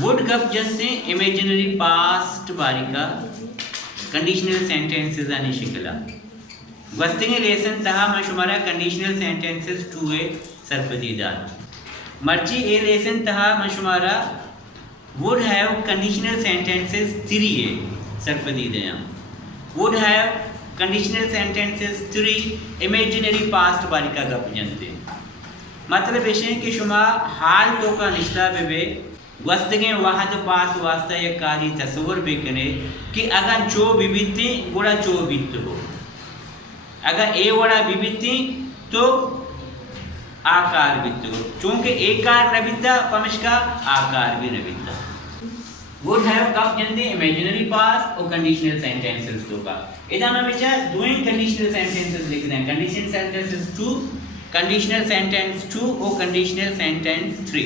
would gap just imaginary past barika conditional sentences ani shikla Gustinge lesson taha mashumara conditional sentences to a sarpadida marchi a lesson taha mashumara would have conditional sentences 3 a sarpadida would have conditional sentences 3 imaginary past barika gap jante मतलब ऐसे कि शुमा हाल तो का निश्ता बेबे वस्तगे वाहद पास वास्ता ये कारी तस्वर बेकने कि अगर जो विविधि गुड़ा जो वित्त हो अगर ए वड़ा विविधि तो आकार वित्त हो चूंकि एकार नविता पमिश्का आकार भी नविता would have कब जंदे imaginary past और conditional sentences तो का इधर में विचार doing conditional sentences लिख दें conditional sentences 2 conditional sentence 2 और conditional sentence 3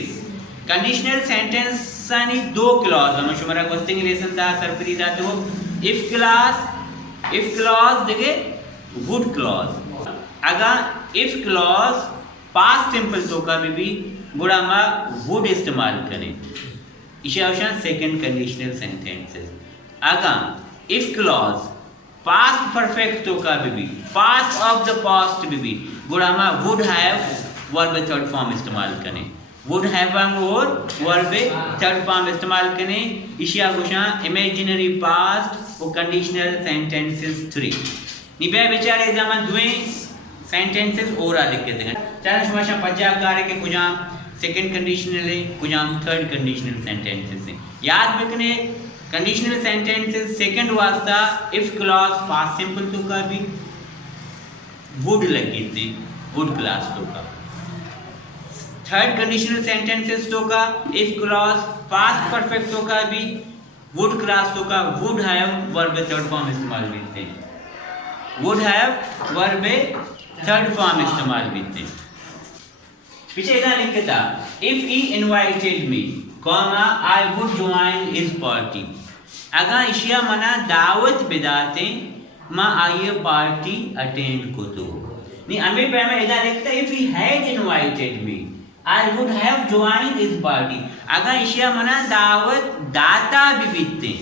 conditional sentence सानी दो clause हम शुमारा क्वेश्चन लेसन था सरपरी जाते हो if clause देखे would clause अगर if clause past simple तो का भी बुरा मा would इस्तेमाल करें इसे आवश्यक second conditional sentences अगर if clause past perfect तो का भी past of the past भी बुरामा would have verb third form इस्तेमाल करें would have और verb third form इस्तेमाल करें इशिया गुशा imaginary past और conditional sentences 3 निबे बेचारे जमान दुए sentences और आ लिख देते हैं चार शुमाशा पज्जा कार्य के कुजाम second conditional है कुजाम third conditional sentences हैं याद रखने conditional sentences second वास्ता if clause past simple तो का भी would लगी थी would class तो का third conditional sentences तो का if clause past perfect तो का भी would class तो का would have verb third form इस्तेमाल करते हैं would have verb third form इस्तेमाल करते हैं पीछे इधर लिखा था if he invited me comma I would join his party अगर इशिया मना दावत बिदाते माँ आइए पार्टी अटेंड को तो नहीं अमीर पे मैं इधर लिखता if he had invited me I would have joined his party अगर इशिया मना दावत दाता भी बीतते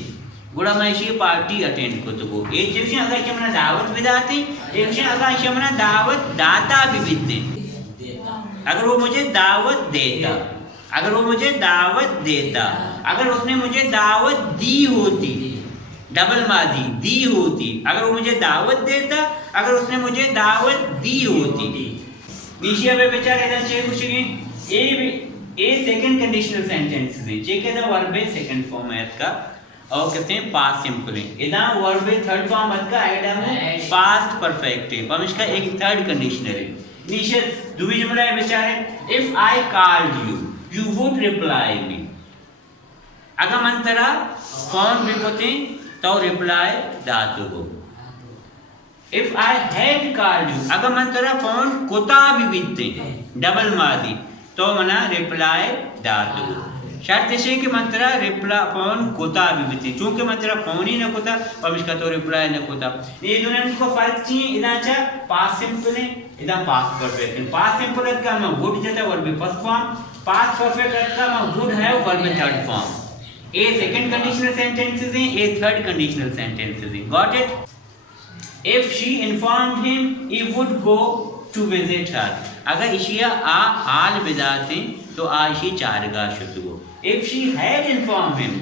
गुड़ा मैं इशिया पार्टी अटेंड को तो एक चीज़ अगर इशिया मना दावत बिदाते एक चीज़ अगर इशिया मना दावत दाता भी बीतते अगर वो मुझे दावत देता अगर वो मुझे दावत देता अगर उसने मुझे दावत दी होती डबल माजी दी होती अगर वो मुझे दावत देता अगर उसने मुझे दावत दी होती नीचे पे बेचारे इधर चेक पूछेंगे ए सेकंड कंडीशनल सेंटेंसेस है जे के द वर्ब है सेकंड फॉर्म है इसका और कहते हैं पास्ट सिंपल है इधर वर्ब है थर्ड फॉर्म इसका आइटम है पास्ट परफेक्ट है पर इसका एक थर्ड कंडीशनल है नीचे दूसरी जुमला है बेचारे if I called you would reply me अगर मन तेरा फोन भी कोते तो रिप्लाई दातु हो if I had called you अगर मन तेरा फोन कोता भी बीतते डबल मादी तो मना रिप्लाई दातु हो शर्त से कि मन तेरा रिप्लाई फोन कोता भी बीतते चूंकि मन तेरा फोन ही न कोता और इसका तो रिप्लाई न कोता ये दोनों इनको फर्क चाहिए इधर अच्छा पास्ट सिंपल है इधर पास्ट परफेक्ट है पास्ट सिंपल का मैं वुड जाता verb first form past perfect का मैं would have verb third form a second conditional sentences हैं a third conditional sentences हैं got it if she informed him he would go to visit her अगर इशिया आ हाल बिदाते तो आ इशी चारगा शुद्ध हो if she had informed him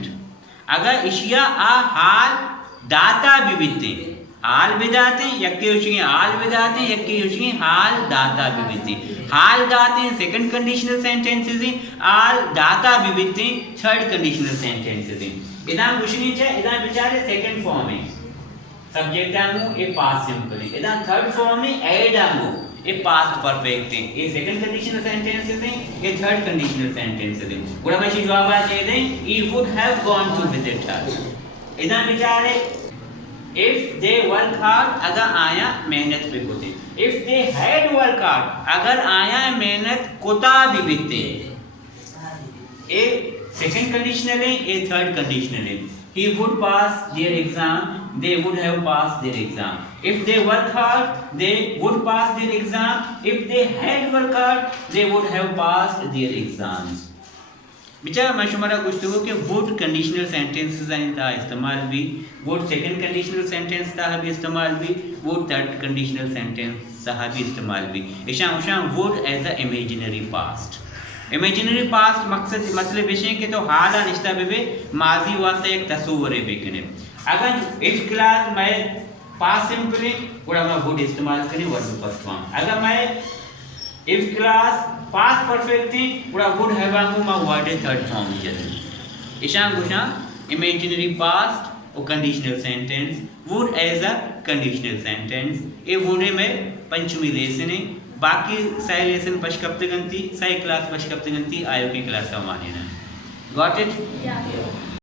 अगर इशिया आ हाल दाता विविधते हाल बिदाते यक्के उचिंगे हाल बिदाते यक्के उचिंगे हाल दाता विविधते हाल दाते सेकंड कंडीशनल सेंटेंसेस हैं हाल दाता विविधते थर्ड कंडीशनल सेंटेंसेस हैं इधर उचिंगे चे इधर बेचारे सेकंड फॉर्म है सब्जेक्ट आमो ए पास्ट सिंपल है इधर थर्ड फॉर्म में एड आमो ए पास्ट परफेक्ट है ये सेकंड कंडीशनल सेंटेंसेस हैं ये थर्ड कंडीशनल सेंटेंसेस हैं गुड़ा में जवाब आ जाए दें he would have gone to visit her इधर बेचारे if they work hard अगर आया मेहनत पे कोते if they had work hard अगर आया मेहनत कोता भी बीते ए सेकंड कंडीशनल है ए थर्ड कंडीशनल है he would pass their exam they would have passed their exam if they work hard they would pass their exam if they had work hard they would have passed their exams बेचारा मैं शुमारा गुफ्तगू के would conditional sentences आइन ता इस्तेमाल भी, would second conditional sentence ता भी इस्तेमाल भी, वुड थर्ड कंडीशनल सेंटेंस ता भी इस्तेमाल भी। इशां would as a imaginary past. Imaginary past मकसद मतलब इशे के तो हाल निश्ता बे माजी वास्ते एक तस्वुर है बेकने। अगर इफ क्लास मैं पास्ट सिंपल है उड़ा मैं वुड इस्तेमाल करें वर्ब फर्स्ट फॉर्म। अगर मैं इफ क्लास पास्ट परफेक्ट थी उड़ा वुड हैव वांगू मैं वर्ड थर्ड फॉर्म जल्दी। इशां गुशा इमेजिनरी पास्ट और conditional sentence would as a conditional sentence. ए वुड में पंचमी लेसन है, बाकी सारे लेसन पशकप्तगंती सारे क्लास पशकप्तगंती आयो की क्लास का माने ना। Got it?